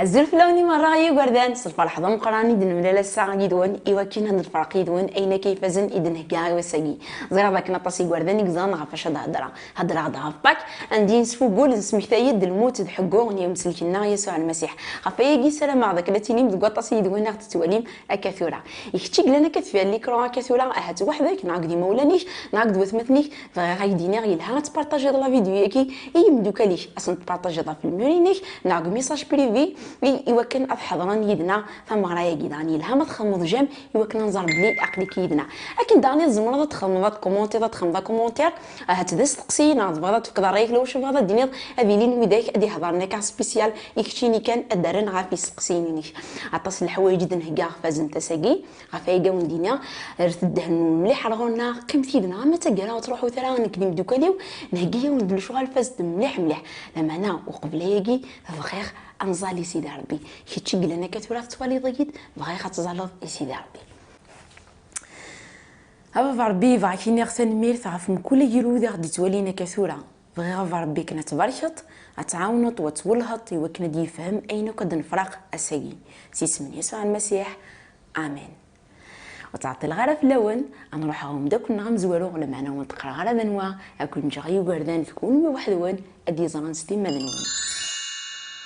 الزلف لوني مرة يقردان صرف الحظم قراني دن ملالا الساعة يدون إيواكين هاد الفرق يدون أين كيف زن إذن هكاي وساقي زغير ذاك نطاسي قردان يقزان غفاش هاد الهضرة باك عندي نسفو قول نسمحتايد الموت دحقو يمسلكنا يسوع المسيح غفايقي سلام عضك لاتيني مدقوا طاسي يدون ناخد تتواليم أكاثورة يختيق لنا كتفيا اللي كرو أكاثورة أهات وحدك نعقدي مولانيش نعقد وثمثنيك غايديني غيلها تبارطاجي لا فيديو ياكي يمدوكاليش أصلا تبارطاجي في المورينيك نعقد ميساج بريفي يوكن أفحضران يدنا ثم غرايا جداني لها ما تخمض جام يوكن نزار بلي أقلك يدنا لكن داني الزمرة تخمضات كومونتي تخمضا كومونتير هتدس تقسي نعضبضات تقدريك لو شوف هذا الدنيا أبيلين وداك أدي هضرنا كاع سبيسيال يكشيني كان الدارن غافي سقسينيش عطاس الحوايج جدا هكا فازن تساقي غافايقا وندينا رتدهنو مليح رغونا كمثيلنا ما تقرا وتروحوا ثرا نكدم دوكاليو نهقيا وندلو شغال فاز مليح مليح لما انا وقبل ياقي فخير انزالي سيدي ربي كيتشق لنا كتورا توالي ضيد بغا خاتزالط سيدي ربي هذا ربي فاكيني غسن مير تعرف من كل جلوده غادي تولينا كثوره بغي ربي كنا تبرشط اتعاونط وتولهط وكنا دي يفهم اين كد نفرق اساقي سيسمن يسوع المسيح امين وتعطي الغرف اللون نروحهم داك النغم زوالو ولا معنا ونتقرا غير ذنوا اكل نجي وقردان تكون وحدون ادي زران ستي مدنون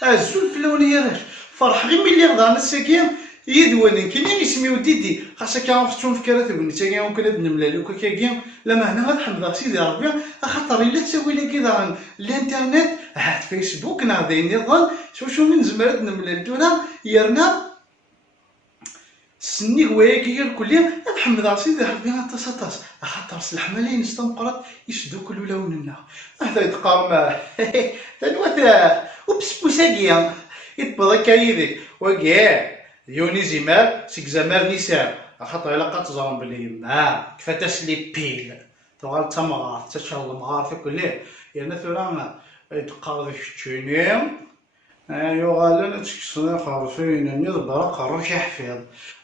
الزلف اللوني راش فرح غير ملي غدانا الساكين يدوان كاين يسميو ديدي خاصك عرفتون فكره تقول تاعي ممكن هاد نملالي وكاكيا لما هنا غنحمد سيدي ربي خاطر الا تسوي لي كذا الانترنت هاد فيسبوك ناضي نظن شو من زمرد نملال دونا يرنا سني هوايا الكليه نحمد سيدي ربي طاس خاطر الحمالين استنقرت يشدو كل لوننا هذا يتقارما تنوات وبسبوساكيا يتبضا كايدي وكاع يوني زمار سيك زمار نيسان خاطر الا قاتزرم بلي ما كفاتاس لي بيل توغال تمغار تشال المغار في كليه يعني ثورا يتقارض الشتيني يغالنا تكسنا خارفين نضبر قروش يحفظ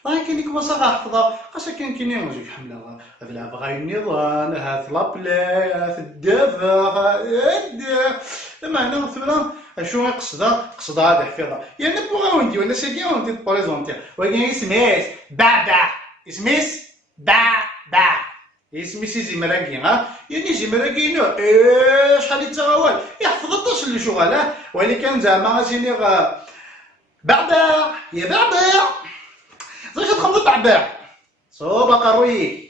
لكن ديك ما صغا حفظها قاش كان كاين موزيك حمله هذا بغا النظام هات لابلاي هات الدافا لما هنا مثلا شنو قصدها هذا حفظها يعني بغاو نديو انا ساكي وندي بريزونتي ولكن سميت بابا سميت بابا سميتي زمراكي يعني زمراكي شحال يتغاول يحفظ اللي شغاله ولكن زعما سيني بابا يا بابا زاش تخمض بابا صوب قروي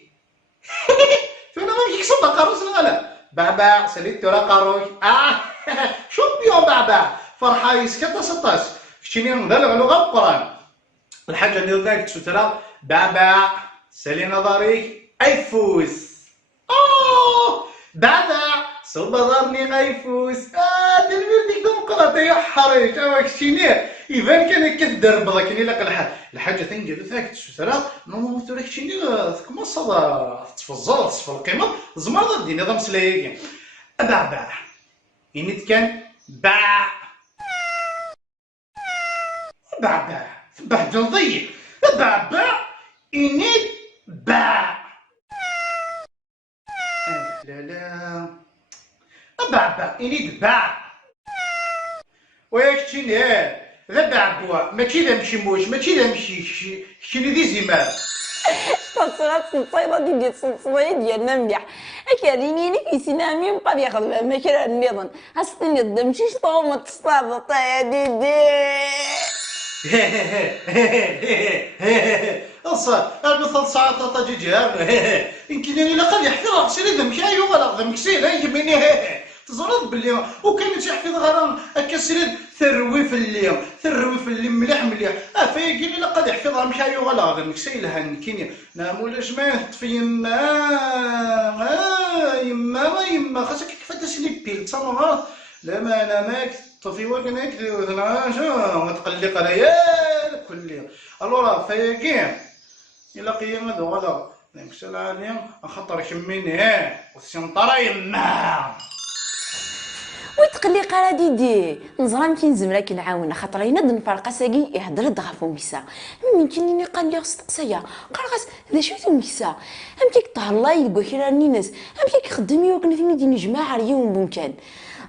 فانا ما نجيكش بقروس ولا بابا ساليت ترى قروي شوف يا بابا فرحه يسكت 16 شتيني نبالغ لغه القران الحاجه اللي ذاك تسوترا بابا سالي نظري ايفوس بابا صوب ظهرني غيفوس ديك قرطي يا حريش واك شتيني يبان كان كدربض كاين الا الحاجه تنقلو ذاك تسوترا نو ثورك شتيني كما صدا تفزر تصف القيمه زمر دي نظام سلايكي بابا ينيت كان بابا بهدل ضيق بابا ينيت لا بابا ينيت وياك تشيني لا بابا ماشي لا مشيموش ماشي لا مشي شتيني دي زمار تصرات الصيدة ديال الصيد ديالنا مليح اكاديني لك يسنامي وبقى ياخذ ماكله النظام هاستني الدمشيش طومه تصطاد يا ديدي اصلا المثل ساعه طاطا جيجار يمكن الا قد يحفظ غسيل ذمك ايوا ولا ذمك لا يهمني تزرد باللي وكان تحفظ غرام كسرد ثروي في الليل مليح فيقين الا قد يحفظها مش ايوا ولا ذمك سيلها كيني نامولاش ما يطفي يما خاصك كيفاش لي بيل تصمغ لا ما انا ماك طفي وكناك ما تقلق عليا كل الورا فيقين الا قيم هذا ولا نمشي عليهم خاطر كميني والسنطره يما وتقلي قرا ديدي نزرا يمكن زمرا كنعاون خاطر يناد نفرق ساقي يهضر دغافو ميسا يمكن قال لي خص تقسايا قرغس ذا شوتو ميسا امكيك طهلا يلقى كرا نيناس امكيك خدمي وكنا في مدينه جماعه اليوم بمكان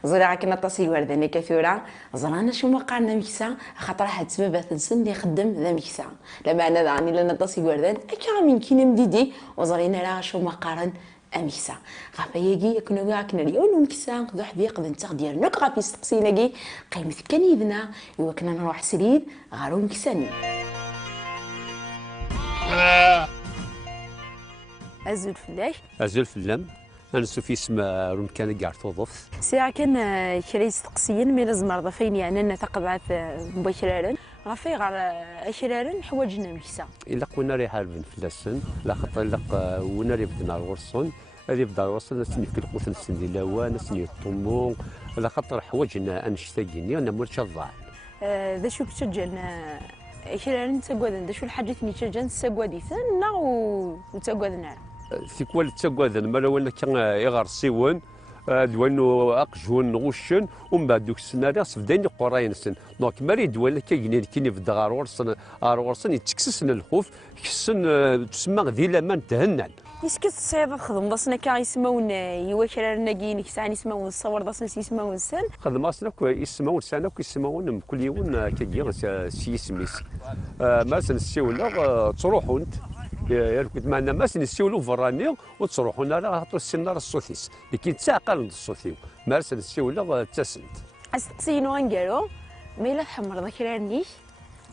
زرا كنا تصي ورداني كثورة زرانا شو ما قارنا مكسا خاطر حد سبب تنسن اللي يخدم ذا مكسا لما انا دعني لنا تصي وردان اكا من كينا مديدي وزرينا لا شو ما قارن اميكسا غافا يجي يكونوا كاع كنا اليوم مكسا ذو حد يقدر نتاخ ديال نك غافي يستقسينا كي قيمه كان يدنا ايوا كنا نروح سريد غارو مكساني ازول فلاش ازول فلام انا سوفي اسم رمكان كاع توظف ساعه كان كري تقسيين مي لازم مرضى فين يعني انا تقضعت مباشره غافي غار اشرارن حواجنا مكسا الا قلنا راه حاربين فلاسن لا خاطر لا ونا راه بدنا الورصون اللي بدا الورصون نسني في القوت نسن ديال الهواء نسني الطموح لا خاطر حواجنا انشتاقيني انا مرشد ضاع ذا شو كتشجعنا اشرارن تسقودن ذا شو الحاجات اللي تشجعن تسقودي ثنا وتسقودنا سيكوال تسقودن مالا ولا كان يغار سيون دوانو اقجون غوشن ومن بعد دوك السنه صفداني قراين سن دونك ماري دوان كاين كيني في الدغار ورصن يتكسسن الخوف كسن تسمى ذي لما تهنن يسكت الصيد خدم ضسنا كا يسمون يوكرنا كاين كسان يسمون الصور ضسنا يسمون السن خدم اصلا يسمون سنه يسمون كل يوم كيجي سي سميس مثلا السيوله تروحوا انت يركض معنا ما نسيولو فراني وتروحوا لنا هاتوا السنار الصوتيس لكن تعقل الصوتيو مارس نسيولو تسنت استقسينو غنقالو ما الا تحمر ذاك رانيش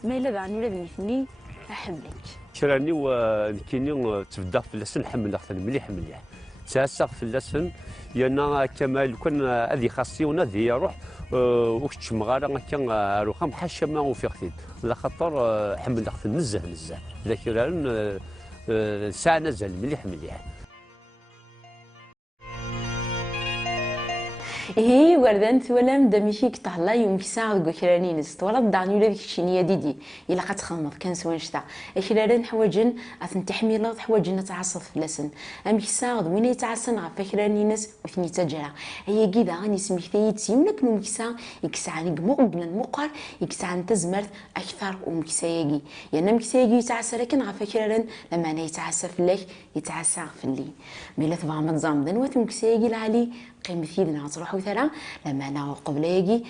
ما الا دعني ولا بنيتني احملك شراني ونكيني تبدا في اللسن حمل اخت مليح مليح تاسق في اللسن يانا كمال كون هذه خاصيونا ذي يروح وكتش مغارة كان روخام حاشا ما وفيقتين لا خاطر حمل اخت نزه ذاك ران ساعة نزل مليح إيه وردان ثولام دمشي كتهلا يوم كساعة كوكراني نست ولا دعني ولا ديك الشينية ديدي إلا قد خمض كان سوان شتا إشرارن حواجن أثن تحميلات حواجن نتعصف فلسن أم كساعة وين يتعسن غا فكراني نس وثني تجرا هي كذا غاني سميثي تيمنك نوم كساعة يكسعني قبل المقر يكسعني تزمرت أكثر ومكسايجي يعني مكسايجي يتعسى لكن غا فكرارن لما أنا يتعسى في الليل يتعسى في الليل ميلات بعمد زامدن وثم مكسايجي العالي قيمة يدنا تروحوا ثرا لما انا قبل يجي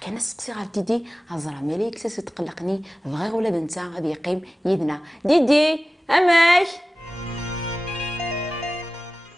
كان السقسي غير ديدي هزرا مالي كساس تقلقني بغا ولاد نتا غادي يقيم يدنا ديدي اماش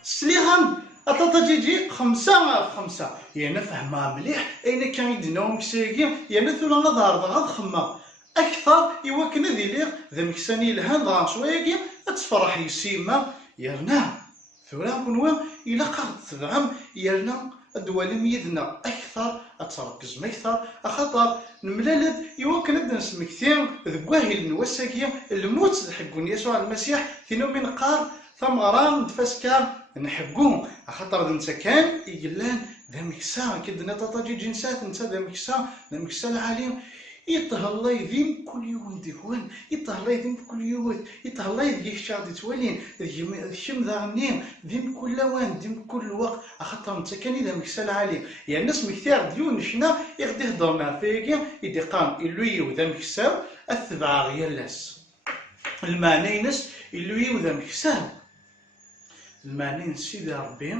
سليغان أطاطا جيجي 5 يعني فهمها مليح أين كان يدنا مكساكي يعني ثولا نظهر ضغط خما أكثر يوكن ذي ليغ ذا مكساني لهان ضغط شوية تفرح يسيما يرنا ثورا كنوا إلا قرض تدعم يالنا الدوالم يدنا أكثر أتركز أكثر أخطر نملالد يوكن ندنس مكثير ذواهي النوساكية الموت حقون يسوع المسيح ثينو من قار ثمغران دفاسكار نحقوه أخطر ذنسا كان يقلان ذا مكسا كدنا تطاجي جنسات نتا ذا مكسا العالم يطهلا يذيم كل يوم ديوان يطهلا يذيم كل يوم يطهلا يذيك شاد يتوالين ذيم ذاغنين ذيم كل وان ذيم كل وقت أخطر نتا كان إذا مكسال عالي يعني الناس مكثير ديون شنا يغدي يهضر مع فيكي يدي قام إلوي وذا مكسال الثبعة غيالاس المعنى ينس إلوي وذا مكسال المعنى سيدي ربي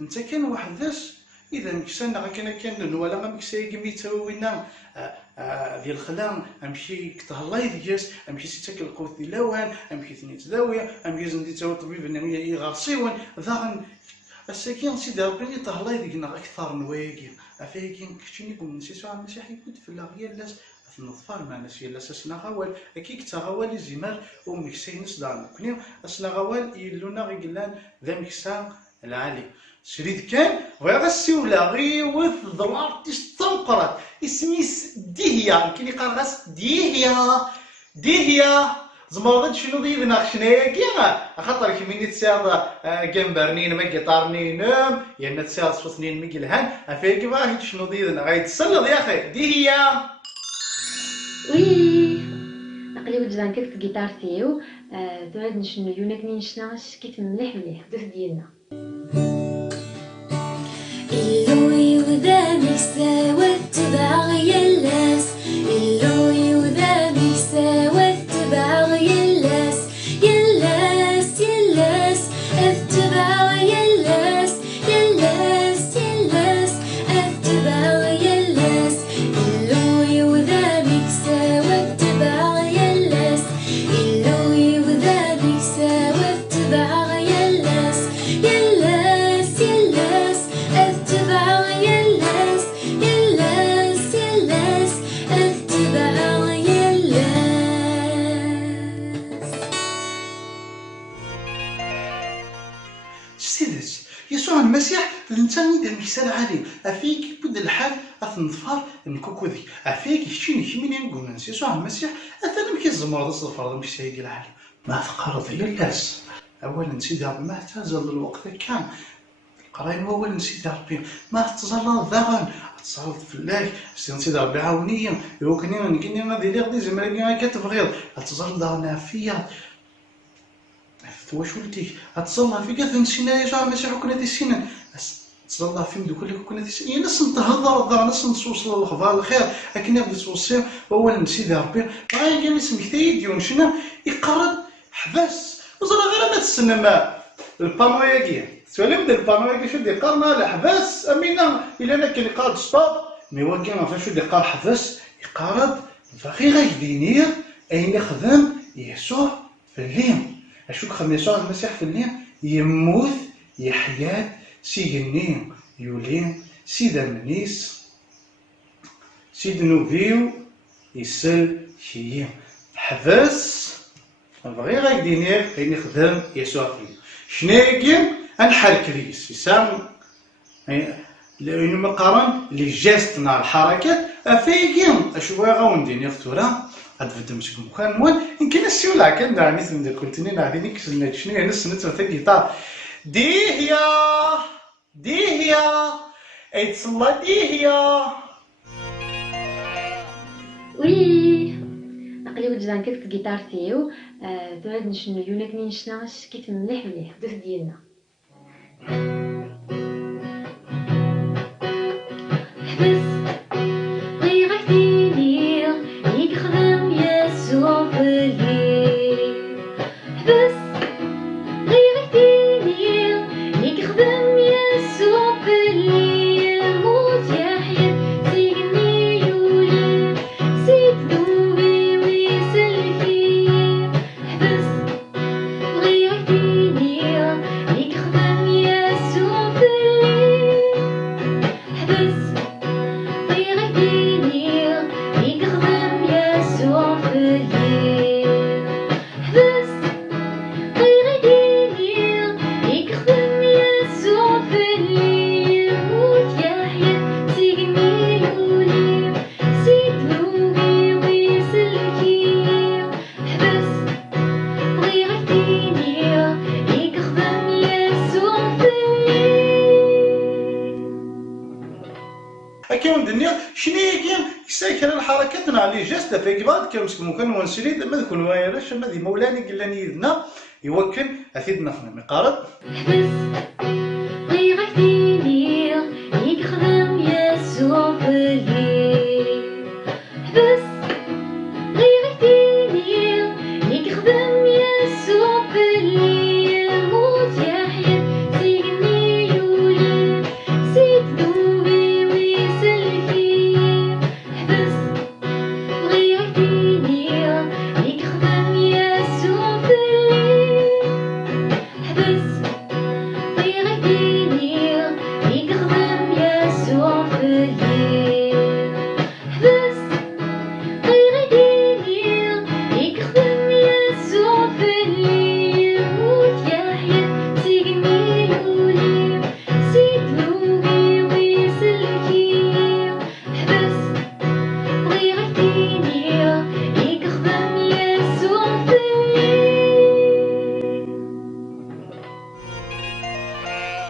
نتا كان واحد ذاس إذا مكسالنا كان ولا مكسال يميتوينا ذي الخلام امشي كتهلاي دياس امشي سيتاك القوت ديال لوان امشي ثني تداويه امشي زندي تا طبيب انني يغاصيون ذاغن الساكن سيدي ربي تهلاي ديكنا اكثر نواقي افاكين كشني كون نسيتو على المسيح يكون في اللاغيه لاس في النظفار مع ناس يلا ساسنا غوال اكيد تغوال الزمال ومكسين نسدان كني اسنا غوال يلونا غيقلان ذا مكسان العالي شريد كان بغا السيوله غير وث الدولار تستنقرت اسميس ديهيا كي قال غاس ديهيا زمرض شنو ضيدنا شنايا كيما خاطر كيمين تساعد جنبرنين ما قطارنين يعني تساعد صوتنين ميكي الهان افيك باه شنو ضيدنا غايتسلط يا اخي ديهيا وي نقلي وجدان كيف الجيتار تاعو نشنو يونك نشناش كيف مليح دوس ديالنا اللوي وذا مستوى اتبع يلاس اللوي وذا مستوى اتبع يلاس اتبع يلاس اتبع يسوع المسيح الانسان يدير مثال عالي افيك بود الحال اثنظفر نكوكودي افيك يشتيني كمين نقول نسي يسوع المسيح اثنا مكي الزمر الصفر مش سيدي العالي ما تقرض هي الناس اولا سيدي ربي ما اعتزل الوقت كان القراين اولا سيدي ربي ما تزال ذغن تصلت في الله سيدي ربي عاونيا يوكني نكني غادي لي غادي زعما كتبغيض تزال ذغنا فيا واش ولتي اتصلى في كاع نسينا يسوع المسيح وكنا تيسينا تصلى في مدوك اللي كنا تيسينا ناس نتهضر ناس نوصل الاخبار الخير لكن نبدا توصل اولا سيدي ربي غير كان اسمك تيديون شنو يقرب حبس وزرا غير ما تسنى ما البانوياكي سولم ديال البانوياكي شو ديقارنا لا حبس امينا الا انا كان يقاد ستوب مي واكي ما فاش ديقار حبس يقارب فخي غيدينير اين يخدم يسوع في الليل اشوك خدم يسوع المسيح في الليل يموت يحيا سيجنين يولين سيدا منيس سيد نوفيو يسل شيء حبس بغي غيدينير كاين يخدم يسوع فيه شنايكي انحرك ريس يسام لانه مقارن لي جيست مع الحركات افيكي اشوف غاوندينير ثورا غتبدا مسك مكان مول يمكن السيولا كان دعني من كنتني نعديني كسنات شنو هي نسنت تاع الجيتار ديهيا ايتصلا ديهيا وي نقلي وجدان كيف الجيتار تاعو تريد نشنو يونك نشناش كيف مليح دوس ديالنا حبس غير غيدير يخدم يسوع في الليل حبس غير غيدير يخدم يسوع في الليل موت يحيى سيجني يولي سيد نوبي ويسلكي حبس غير غيدير يخدم يسوع في الليل حبس غير غيدير يخدم يسوع في الليل حبس غير غيدير يخدم يسوع في الليل موت يحيى سيجني يولي سيد نوبي ويسلكي حبس غير غيدير يخدم يسوع في الليل هكا ندنيا شنايكي يساكر الحركات نع لي جيست في كبار كمسك مكان ونسريد ما تكون وايرش ما دي مولاني قلاني يدنا يوكل اثيدنا في المقارب حبس غير غيدير يخدم يسوع في الليل حبس غير غيدير يخدم يسوع في الليل موت يحيى سيجني يولي سيد نوبي ويسلكي حبس غير غيدير يخدم يسوع في الليل حبس غير غيدير يخدم يسوع في الليل حبس غير غيدير يخدم يسوع في الليل موت يحيى سيجني يولي سيد نوبي ويسلكي حبس غير غيدير يخدم يسوع في الليل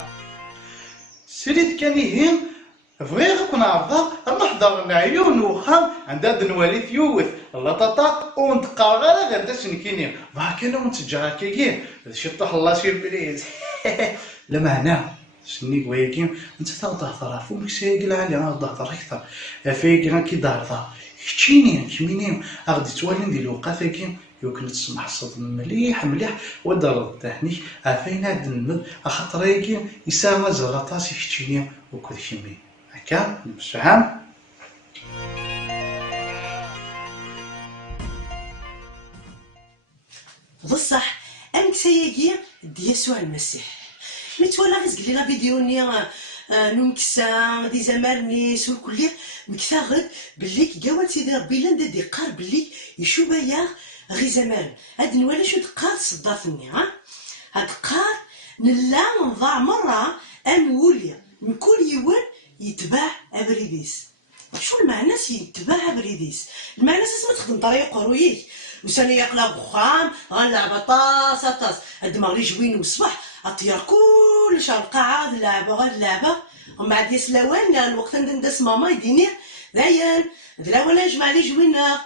سيريت كان يهين فغير كون عرضا نحضر نعيون وخام عندها دنوالي ثيوث الله طاطا ونتقار غير غدا سنكيني ما كانوا متجرا كيكين شي طاح الله شي بليز لما هنا سنيك وياكين انت تهضر فمك سايق العالي انا تهضر اكثر فيك كي دارضا كتشيني كمينين غادي توالين ديال الوقافاكين يمكن تسمح الصوت مليح ودار تهنيك عفاين هاد النمد خاطر ياكي يسامى زغطاسي كتشيني وكل شي مين هكا نفهم بصح انك سياقي دي يسوع المسيح متوالا غير لي لا فيديو ني نمكسا دي زمرنيس وكل مكسا غد باللي كاوان سيدي ربي لا ندي قار باللي يشوفا يا غي زمان هاد نوالا شو دقار صدافني هاد قار نلا نضاع مرة أنولي من كل يوان يتباع أبريديس. شو المعنى يتباع أبريديس؟ المعنى اسمها تخدم طريق قرويك وساني يقلا بخام غنلعب طاس الدماغ لي جوين وصبح اطير كلش القاعة اللعبة غير اللعبة ومن بعد ياس لوان الوقت ندس ماما يديني داين دلاوان نجمع لي جوينا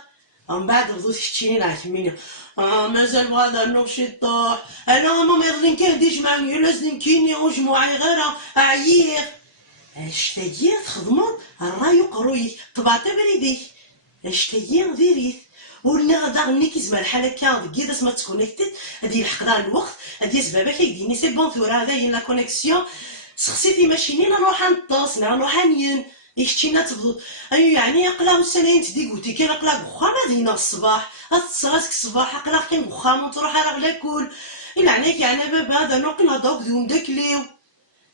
ومن بعد رضوت شتيني لعثميني مازال بغا نوشي الطوح انا ماما يظلين كهدي جمعني لازم كيني وجموعي غيرها عيير اشتاقي تخدمون الرايو قروي طبعت بريدي اشتاقي ديريت ولنا غدا غني كيزما الحال هكا دكيدا سما تكونيكتيد هادي لحقنا الوقت هادي سبابا كيديني سي بون ثورا هذا هي لا كونيكسيون سخسيتي ماشيني نروح نطاس نروح نين يشتينا تفضل ايوا يعني يقلا وسنين تدي قلتي كي نقلا بخام هادينا الصباح تصراسك الصباح اقلا كاين بخام وتروح على غلاكل الا عنيك يعني بابا هذا نوقنا دوك دوم داكليو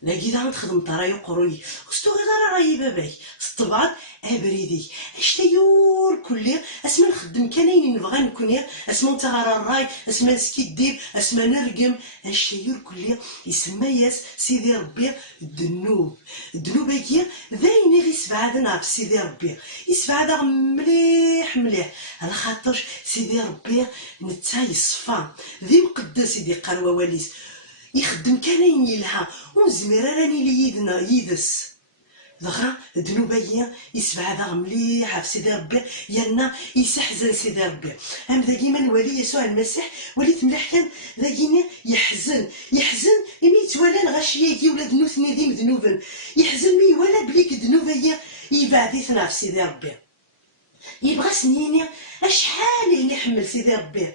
لاقيتها نخدم طرايو قروي وستو غير راهي باباي الطبعات ابريدي اشتيور كلي اسما نخدم كانين نبغى نكون اسما نتغرى الراي اسما نسكي الديب اسما نرقم اشتيور كلي يسمى ياس سيدي ربي الذنوب هي ذاين غير سبعادنا في سيدي ربي يسبعاد مليح مليح على خاطرش سيدي ربي نتا يصفى ذي مقدس سيدي قروه واليس يخدم كانين يلها ومزمير راني لي يدس ضغرا ذنوبيا يسبع هذا مليح في سيدي ربي يانا يسحزن سيدي ربي هم داكيما نولي يسوع المسيح وليت مليح كان داكيني يحزن مي يتولى الغاشياكي ولا ذنوثني ديم ذنوبا يحزن مي ولا بليك ذنوبيا يبعديثنا في سيدي ربي يبغى سنيني اشحال اللي يحمل سيدي ربي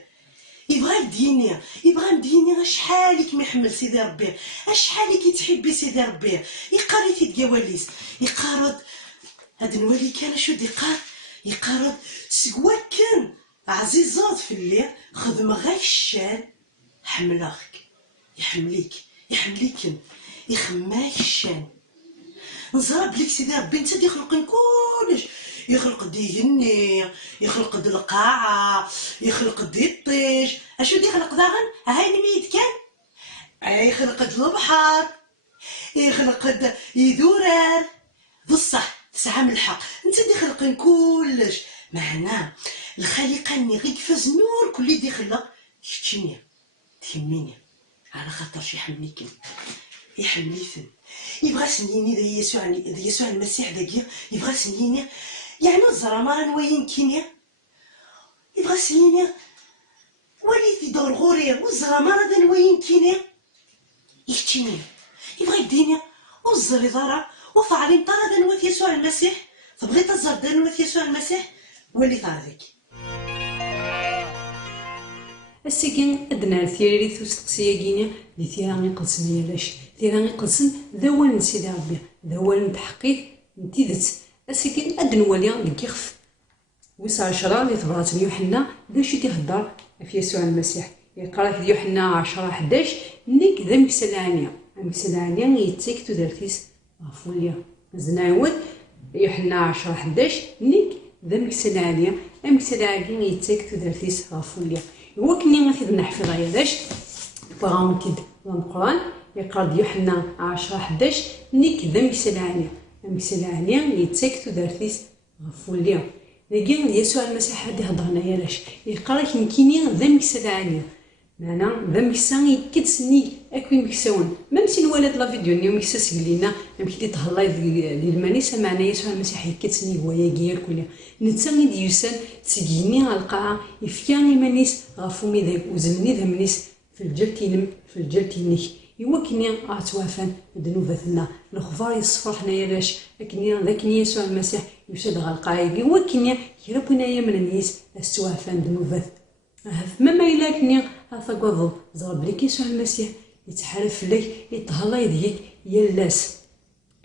يبغى مديني شحالك ما يحمل سيدي ربي اشحالك يتحبي سيدي ربي يقاري في الجواليس يقارض هاد نولي كان شو يقارض سوا كان عزيزات في الليل خدم غير الشال حملاك يحمليك يخماك الشال نزرب لك سيدي ربي انت دي خلقين كلش يخلق ديني يخلق دي القاعة يخلق دي الطيش اشو دي خلق داغن هاي نميت كان يخلق دي البحر يخلق دي يدورار بصح تسعى من الحق انت دي خلقين كلش معنا الخالقة اني غير كفاز نور كل دي خلق يشتيني تهميني على خاطر يحمليثن يبغى سنيني ذا يسوع المسيح داكيا يبغى سنيني يعني الزرامة راه نوين كينيا يبغى سنيني وليتي دور غوري والزرامة راه نوين كينيا يشتيني يبغى يديني وزري ضرا وفعلين طرا ذا نوات يسوع المسيح فبغيت الزر ذا نوات يسوع المسيح ولي طارك السكين أدنى ثيري ثوستقسية كينيا دي ثيراني قلسن يلاش ثيراني قلسن ذوان سيدي ربي ذوان تحقيق نتيدت السكين أدنى وليا لكيخف ويس 10 اللي تبرات يوحنا داش تيهضر في يسوع المسيح يقرا في يوحنا 10-11 نيك ذا مكسلانيا يتيك تدرتيس غفوليا مزنا يود يوحنا 10-11 نيك ذا مكسلانيا يتيك تدرتيس غفوليا وكني غادي نحفظ عياش بغاون كيد القران يقرا يوحنا 10-11 نيك ذا مكسلانيا يتيك تدرتيس غفوليا لكن يسوع المسيح هادي هضرنا يالاش يقرا كيمكيني ذا مكسلانيا معنا ذا مكساني كتسني اكوي مكساون ميم سي الولد لا فيديو نيو مكساس قلينا يمكن تهلاي للماني سمعنا يسوع المسيح كتسني هو ياكير كلها نتسني ديوسان تسقيني على القاعه يفياني مانيس غافومي ذاك وزمني ذا منيس في الجلتينيك يوكني عتوافن ذنوباتنا الخفار يصفر حنايا لاش لكن يسوع المسيح يشد على القاعه يوكني يربنا يا من الناس استوافن ذنوبات مما إلا كني أفقض ضرب لك يسوع المسيح يتحالف لك يتهلا يديك يلاس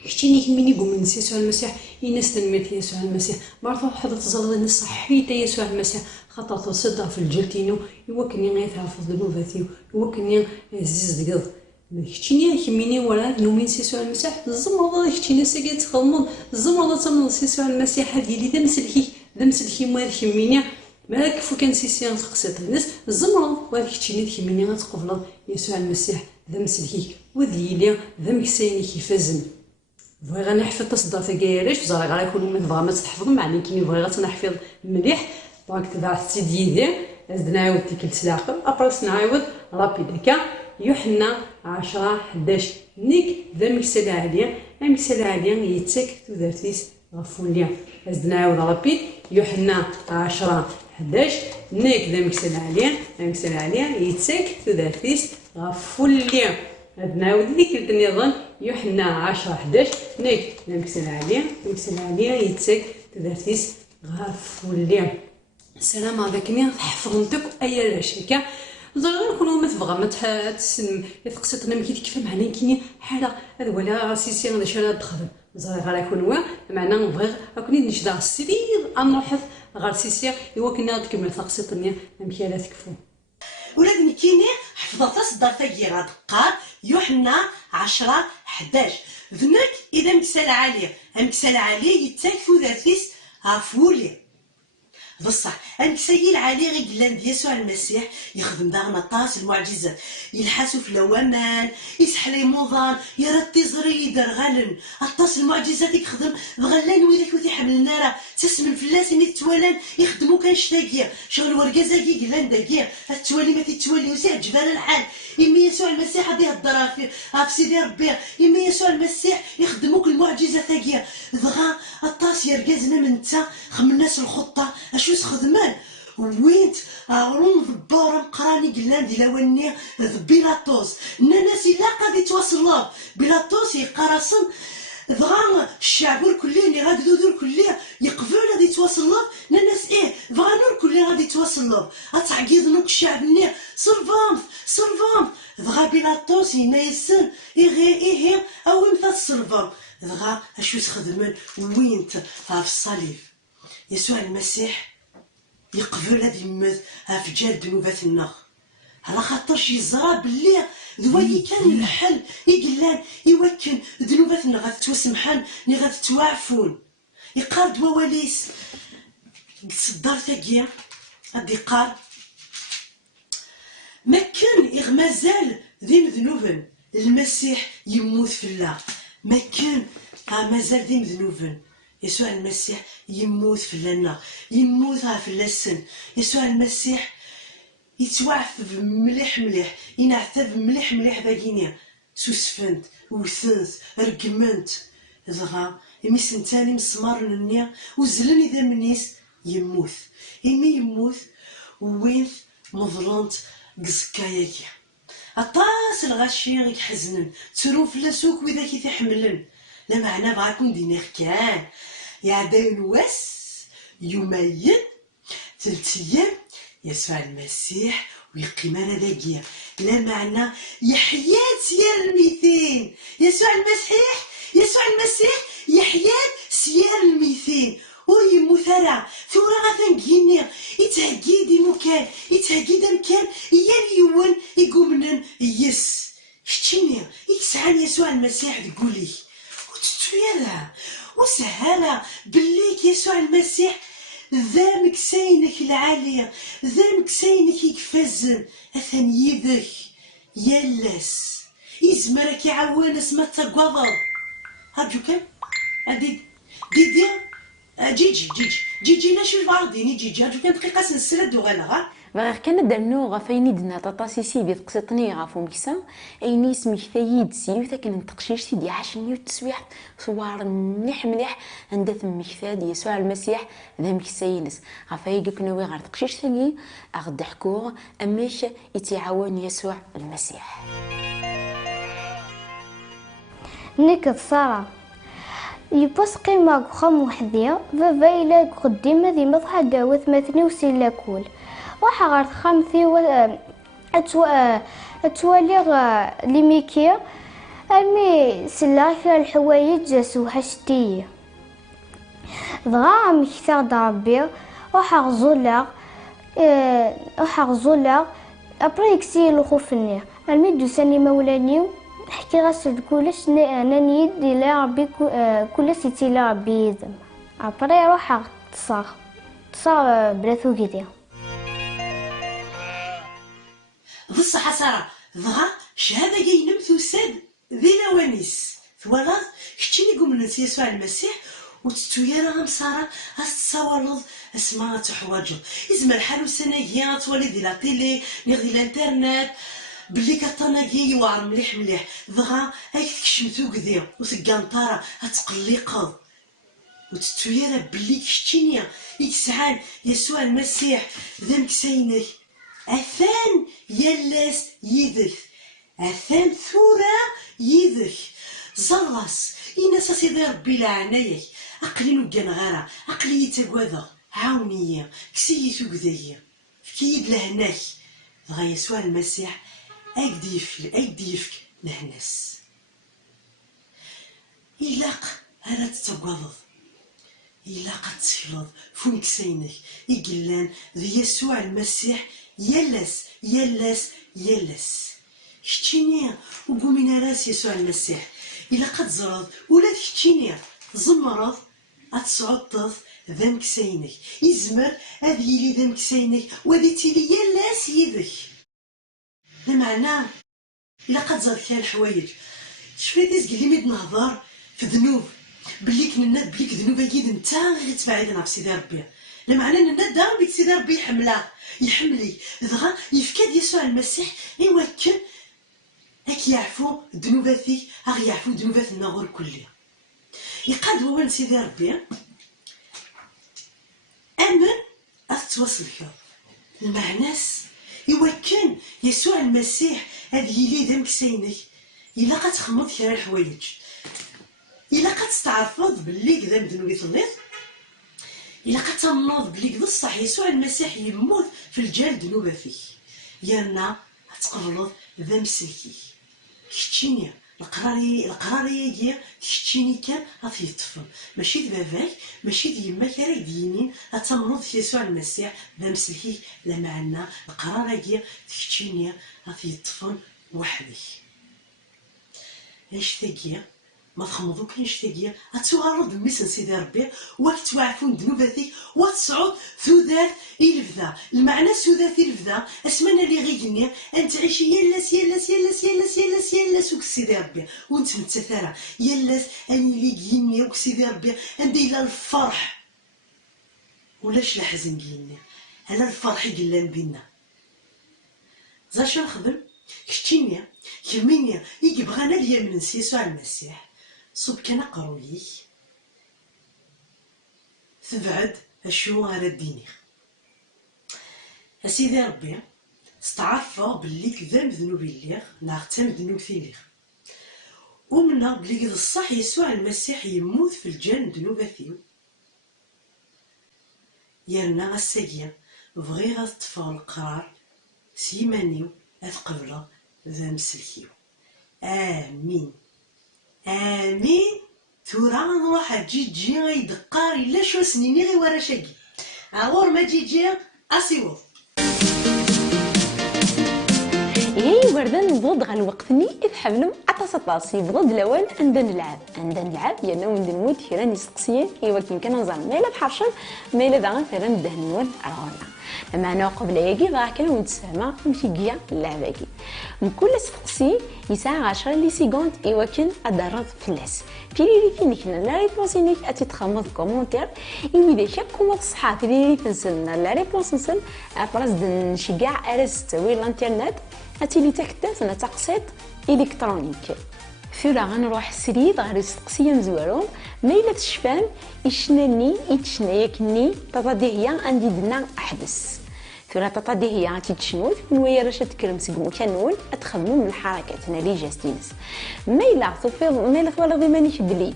كشتيني كميني قوم من يسوع المسيح يناس تنميت يسوع المسيح مرضو حضرت زلط نصحيت يسوع المسيح خاطر تصدع في الجلتينو يوكني غير تحفظ ذنوباتي يوكني عزيز دقض كشتيني كميني ولا يومين يسوع المسيح الزمرض كشتيني ساقي تخمض الزمرض تمنض يسوع المسيح هادي لي ذا مسلكي مال كميني مالك فو كان سيسيان تقصيت الناس الزمرض وهذيك تشيني كيميني غتقبلض يسوع المسيح ذا مسلكيك وذيلي ذا مكسيني كيفازن. بغي غنحفظ تصدر تاكيراش بزاف غير يكون من بغا ما تحفظ معني كي بغي غتنحفظ مليح دونك تبع سيدي يدير زد نعاود تيكلت العقل ابرس نعاود رابيد هكا يوحنا 10 11 نيك ذا مكسل عاليه مكسل عاليه يتسك تودرتيس غفوليا زد نعاود رابيد يوحنا 10 11 نيك ذا مكسل عاليه يتسك تودرتيس غفوليا هاد نعاود ديك النظام يوحنا 10 11 نيك ذا مكسل عاليه يتسك تودرتيس غفوليا. السلام عليكم حفظتك اي لاش هكا زغير كون ما تبغى ما تسلم تقصيتنا ما كيف معناه كاين حاله هذا ولا سيسي غادي شرا تخدم زغير غير يكون هو معناه نبغي راكوني نشد السرير نروح غير سيسي ايوا كنا تكمل تقصيتني مكيالا تكفو ولاد مكيني حفظت صدر تاكيرا دقار يوحنا 10 11 ذنك اذا مكسل عاليه يتاكفو ذاتيس عفولي بصح سيل علي غير قلان ديال يسوع المسيح يخدم داغنا طاس المعجزات يلحسوا في الاوامان يسحلي موضان يرتي زري يدار غالن الطاس المعجزات يخدم بغلان ويدك وتي حمل النار تسمن فلاس اللي توالان يخدموا كان شتاقيه شغل ورقازاكي قلان داكيه التوالي ما تتوالي وسع جبال الحال يمي يسوع المسيح غادي يهضر في سيدي ربي يمي يسوع المسيح يخدموك المعجزه تاكيه دغا الطاس يرقازنا من نتا خمناس الخطه اشو خدمان وينت عروم ضبارة مقراني قلان دي لواني بيلاطوس ناس إلا قادي تواصل بيلاطوس يقرصن دغا الشعب الكلي اللي غادي دودو الكلي يقبل غادي يتواصل ناس فغانور كلي غادي يتواصل اتعقيد نوك الشعب ني سلفام دغا بيلاطوس ينايسن إيه او مثل السلفام دغا اشو تخدمن وينت في الصليب يسوع المسيح يقبل هاد يموت في جال ذنوباتنا على خاطر شي زرا بلي ذوي كان الحل يقلان يوكن ذنوباتنا غتتوسمحان ني غتتوعفون يقارد مواليس صدار تاكيا غادي قال ما كان مازال ذي ذنوبن المسيح يموت في الله ما كان مازال ذي ذنوبن يسوع المسيح يموت في لنا يموت في اللسن يسوع المسيح يتوعف مليح ينعتب مليح باقينيا سوسفنت وثنت رقمنت دغا يمي سنتاني مسمار لنيا وزلن اذا منيس يموت يموت وين مظلمت قزكاياكي اطاس الغاشي غيك حزنن تسرون فلاسوك وذاك يتحملن لا معنى بغاكم دينير كان يعداون واس يومين 3 أيام يسوع المسيح ويقيمنا ذاكيا لا معنى يحيا سيار 200 يسوع المسيح يحيا سيار 200 ويموت راه ثورة غتنقيني يتعقيد مكان مكان يون يقومنن يس شتيني يكسعان يسوع المسيح تقولي وتتويالا وسهلا بليك يسوع المسيح ذا مكسينك العالية ذا مكسينك يكفزن أثن يدك يلس يزمرك يعوان اسمه تقوضر هاجو كم هادي دي جيجي لا شو البارديني جيجي هاجو كم دقيقة سلسلة دوغالا غير كان درنو غفايني دنا تطاسيسي بيت قسطني غافو مكسا ايني سميك ثايد سيوتا كان نتقشيش سيدي 10 تسويح صوار مليح عند ثم مكثاد يسوع المسيح ذا مكساينس غفاي كنوي غير تقشيش ثاني اغد حكو اماش يتعاون يسوع المسيح نيك صارا يبص قيمة خم وحدية بابا إلا قديمة ذي مضحى داوث مثني وسيلا كول وحغر خمثي أتوالي ليميكي أمي سلا فيها الحوايج جاسو حشتي ضغا مكثر دربي وحغزولا أبرا يكسي الخوفني أمي دوساني مولانيو نحكي غاسل كلش انا نيد الى ربي كلش يتيلا ربي يذم ابري روح تصار بلا ثوقيدي بصح ساره ضغا شهادة ينم توساد ذي لوانيس ثوالاد كتشيني قوم ننسى يسوع المسيح وتتويا راه مسارة هتصاولض اسمها تحواجو إزما الحال وسنايا توالي دي لا تيلي نيغ دي الانترنت بلي كطناكي يوعر مليح مليح ضغا هاك تكشمتو كذي وتقانطارة هتقليقض وتتويا بلي كشتينيا يتسعان يسوع المسيح ذنك سينك أثان يلاس يدك أثان ثورة يدك زرس إناس سيدي ربي لعنايك عقلي نوكان غارة عقلي يتقوذا عاونية كسيتو كذايا فكيد لهناك بغا يسوع المسيح أكديفك لهناس إلاق هلا تتقوض إلاق تسفلض فون كسينك إقلان ذي يسوع المسيح يلس كتشينيا وقومينا راس يسوع المسيح إلا قد زرض ولا كتشينيا زمرض أتصعطض ذنك سينك يزمر هذا يلي ذنك سينك وذي تيلي يلاس يدك المعنى إلا قد زرض كان الحوايج شفايت يزقلي ميد نهضر في ذنوب بليك نناد بليك ذنوب أكيد نتا غير تبعيدنا بسيدي ربي المعنى نناد دار بيك سيدي ربي يحملي دغا يفكاد يسوع المسيح يوكل هاك يعفو ذنوباتي هاك يعفو ذنوبات النغور كلها يقاد وين سيدي ربي امن اتواصل كذا المعناس يوكل يسوع المسيح هذه يلي ذنك سينك الا قتخمض كرا الحوايج الا قتستعرفض باللي كذا ذنوبي تنيض إلا قتنوض بلي كذا الصح يسوع المسيح يموت في الجال ذنوبه فيه يانا هتقررض ذا مسلكي كتشينيا القرارية دي كتشيني كان غادي يطفل ماشي باباك ماشي يماك راه دينين هتنوض في يسوع المسيح ذا مسلكي لا معنا القرارية دي كتشينيا غادي يطفل وحدك ايش تاقيا ما تخمضو كاينش تاقيا هتوغرض الميسن سيدي ربي وتوعفون ذنوباتك وتصعد ثوذات الفذا المعنى ثوذات الفذا اسمنا اللي غيقني ان تعيشي يلاس وك سيدي ربي وانت متثارة يلاس اني اللي قيني وك سيدي ربي عندي الى الفرح ولاش الحزن قيني على الفرح يقلان بينا زاشو نخدم كتشينيا كمينيا يبغانا ليا من يسوع المسيح صوب كان قرويك تبعد اشو على الديني اسيدي ربي استعرفا باللي كذا ذنوبي الليغ ناغتم ذنوب فيليغ ومنا بلي كذا الصح يسوع المسيح يموت في الجنة ذنوباتيو يرنا غساقيا بغي غتطفى القرار سيمانيو أتقبل ذا مسلكيو آمين آمين ثورا نروح جيجي غيدقار إلا شو سنيني غي ورا شاقي عور ما جيجي أسيوض إيه وردان نبض غا الوقتني إذ حبلم أطاس يبغض الأول عندنا نلعب يانا وند نموت كرا نسقسيين إيوا كان نزار مالا بحرشل مالا داغا فرا ندهنون رغونا معنا قبل ياكي غا كان ونتفاهما مشيكيا اللعباكي من كل سقسي يساع 10 لي سيكوند إيوا كان أدرات فلاس بيلي فينك لا ريبونسينيك أتي تخمض كومونتير إيوا إذا شاكم الصحة اللي تنسلنا لا ريبونس نسل أبرز نشجع أرس تسوي الانترنت أتيلي تكتاس تقسيط إلكترونيك ثورا غنروح سريد غير السقسية مزوارو ما إلا تشفان إشناني إتشنايا كني تطاديهيا عندي دنا أحبس ثورا تطاديهيا تيتشنوث من ويا رشا تكرم سقمو كانون أتخمم من الحركات أنا لي جاستينس ما إلا تفيض ما إلا ثوالا ضي مانيش بلي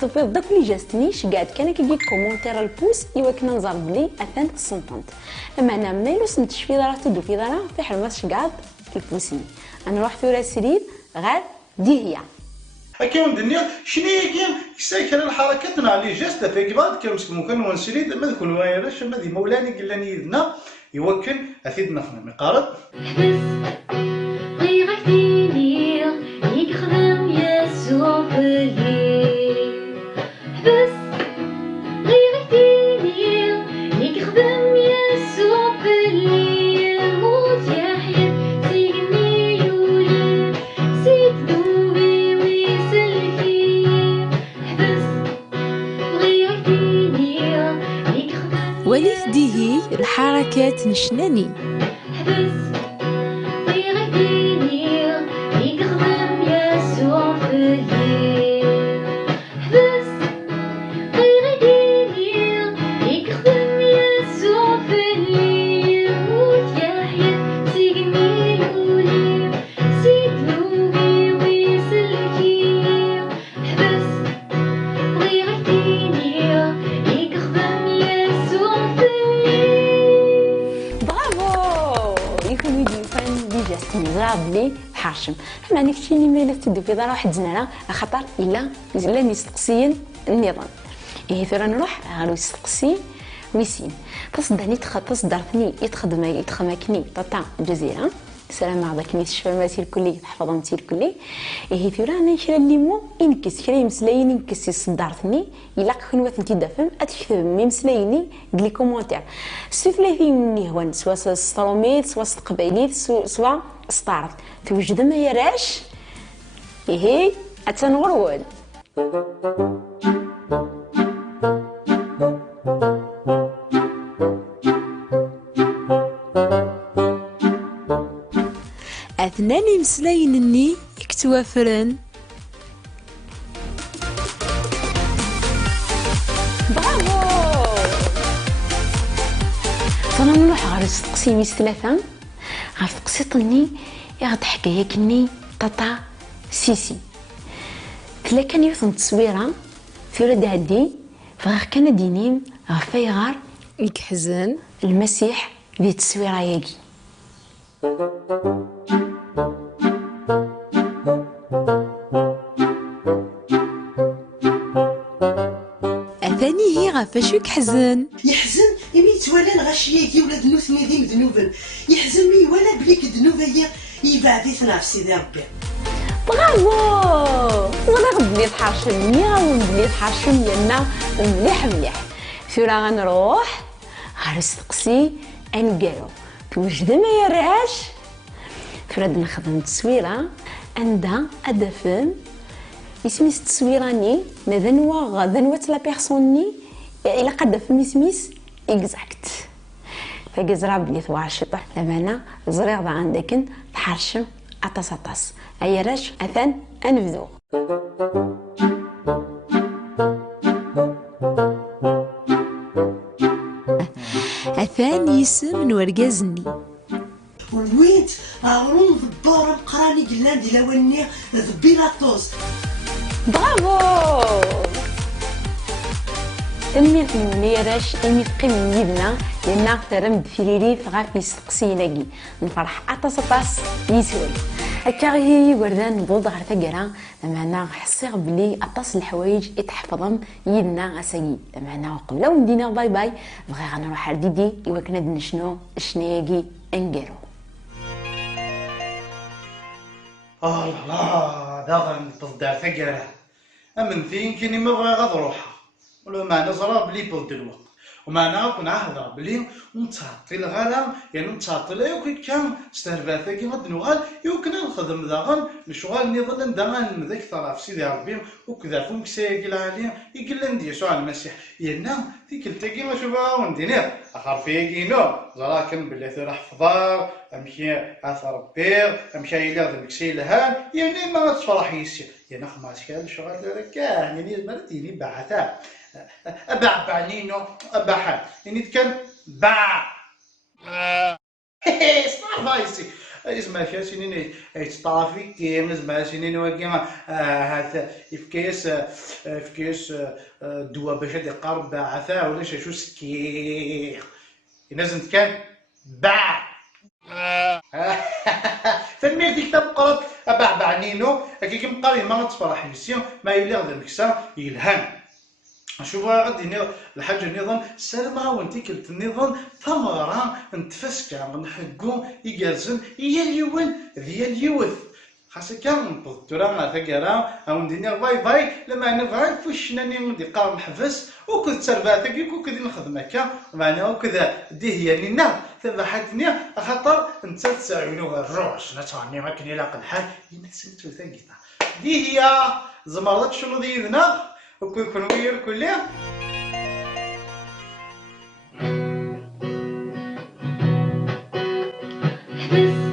تفيض داك لي جاستنيش قاعد كان كيجي كومونتير البوس إوا كنا نزار بلي أثان السنطنت أما أنا ما إلا سنتش في دارا تدو في دارا في حرماش قاعد البوسيني أنا نروح ثورا سريد غير ديهيا هكا ندنيا شنيا كاين يساكر الحركات مع لي جيست في بعض كنمسك ممكن ونسريد ما نكون وايرش ما ذي مولاني قال لي يدنا يوكل اثيدنا في المقارب غيرك دينير يخدم يسوع بلي حبس غيرك دينير يخدم يسوع بلي موت يحيى سيجني نشناني. حبس طيغ دينير يخدم يسوع في الليل. حبس طيغ دينير يخدم يسوع في الليل. موت يا حياة سيقني الوليم سيد نوبي ويسلكيم. حبس طيغ دينير يخدم يسوع في الليل. برافو يكون ويدي فان ديجا استمزرع بلي حاشم حنا نكتشيني مالا تدو في دار واحد زنارة خاطر إلا يستقسين النظام. إيه ثورة نروح غالو يستقسي ويسين تصدعني تصدرتني يتخمكني طاطا الجزيرة السلام عضاكني الشفاماتي الكلي تحفظمتي الكلي. إيه ثورة أنا كرا الليمو إنكس كرا يمسلايني إنكس صدرتني إلا كنوات نتي دافم أتكتب ميمسلايني قلي كومونتير سفلاتي مني هوان سوا ستروميت سوا قبايليت سوا ستارت توجد ما يراش إيه أتنغرول. أثنان مسلاينني يكتوافرن. برافو انا نروح غير نستقسي ميس ثلاثة غير تقسيطني يغد حكاية كني طاطا سيسي تلا كان يوثن تصويرة في ولاد عدي فغير كان دينيم غفايغار يكحزن المسيح ذي التصويرة ياكي. أثاني هي غفاش يكحزن. يحزن إمي توالان غاشياكي ولاد نوثني ذي مذنوبن. يحزن مي ولا بليك ذنوبا هي يبعدي في سيدي ربي. برافو غنغد بلي تحاشم غنغد بلي تحاشم لنا مليح مليح. ثورة غنروح غير نستقسي انقالو توجد ما يراش فراد نخدم تصويرة عندها أدفن اسميس التصويراني ذنوة لا بيرسوني إلا قد فم اسميس إكزاكت فكزرا بلي ثوا الشطح لمانا زريغ عندك تحرشم أطاس أي راش أثان أنبذو. أثاني اسم من ورقازني وينت عرون ضبارة مقراني قلان دي لواني ذبي لاطوز. برافو تمي في راش تمي في قيم يدنا لأن ترمد في ريريف غاف يستقسيناكي نفرح أطاس يسوي هكا هي وردان نضوض غير تقرا لما انا حسيغ بلي أطاس الحوايج يتحفظن يدنا غساكي لما انا قبل وندينا باي باي بغي غنروح لديدي إوا كنا نشنو شنياكي انقرو. الله داغن تصدع ثقرة أمن ثين كيني ما بغي غاد روحها ولو معنا زرا بلي بلد الوقت ومعنا كنا هضر بلي نتعطي الغلا يعني نتعطي لا يمكن كان استهرباثا كي غاد نوغال يمكن نخدم داغن الشغل نظل داغن ذاك طرف سيدي ربي وكذا فم كساكي العالية يقول ندير سؤال المسيح يانا ذيك التاكي ما شوفها وندير اخر فيا كينو زرا كان بلي ثرا حفظار امشي اثر بير امشي الى ذاك سي لهان يعني ما تفرح يسي يعني خماس كان الشغل ركاه يعني مرتيني بعثا أبع بعنينو أبعها يعني كان باع اسمع فايسي اسمع شا سنين يتطافي كيم اسمع سنين وكيما هذا يفكيس دوا باش هادي قارب باعثا ولا شو سكي لازم كان باع فمي ديك تبقى أبع بعنينو كي كيمقاري ما تفرح يسيو ما يولي غدا مكسا يلهان شوف غادي الحاجه النظام سالم وانتي كلت النظام ثمره نتفسكا نحكو يجازن هي اليوم ديال اليوث خاصك نبض ترى ثقرا او ندير باي باي لما نبغى فوشنا ندي قام نحبس وكنت سرباتك وكنت نخدم هكا معناها وكذا دي هي لنا ذبحتني خاطر انت تساعدوا الروح شنو تاني ما كاين لا الحال ينسيتو ثقيتا دي هي زمرات شنو ديدنا وكون وير كلها يحبس